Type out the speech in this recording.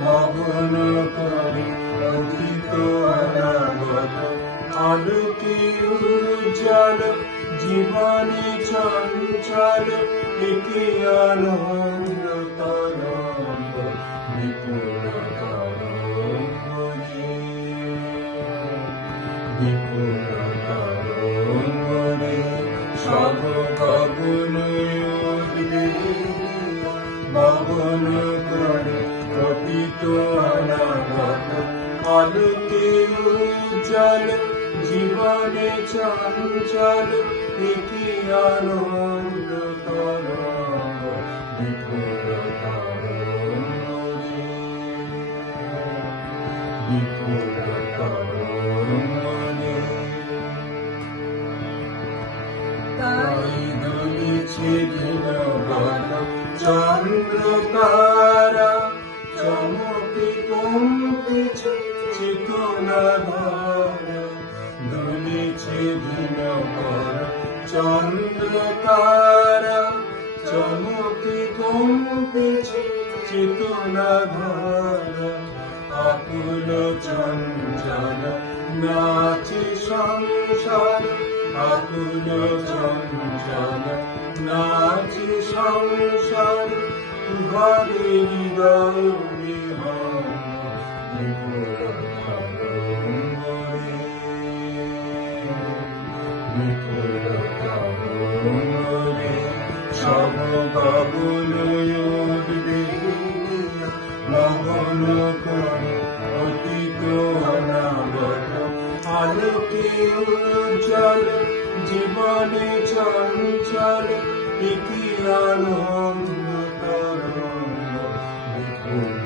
মগন করে অতীত অনাগত আলোকে উজ্জ্বল জীবনে চঞ্চল একে আনন্দ তরঙ্গ বিপুল তরঙ্গে বিপুল তরঙ্গে সব গগন মগন করে অতীত অনাগত আলোকে উজ্জ্বল জীবনে চঞ্চল একে আনন্দ তরঙ্গ বিপুল তরঙ্গে বিপুল তরঙ্গে তাই দুলিছে দিনবন চন্দ্রতারা চমকে কম্পিছে চেতনা ধারা দুলিছে দিনবন চন্দ্রতারা চমকে কম্পিছে চেতনা ধারা আকুল চঞ্চল নাচে সংসার আকুল চঞ্চল নাচে সংসার ঘরে হৃদয় বিহঙ্গ বিপুল তরঙ্গে বিপুল তরঙ্গে সব গগন মগন করে অতীত অনাগত আলোকে উজ্জ্বল জীবনে চঞ্চল একে আনন্দ তরঙ্গ বিপুল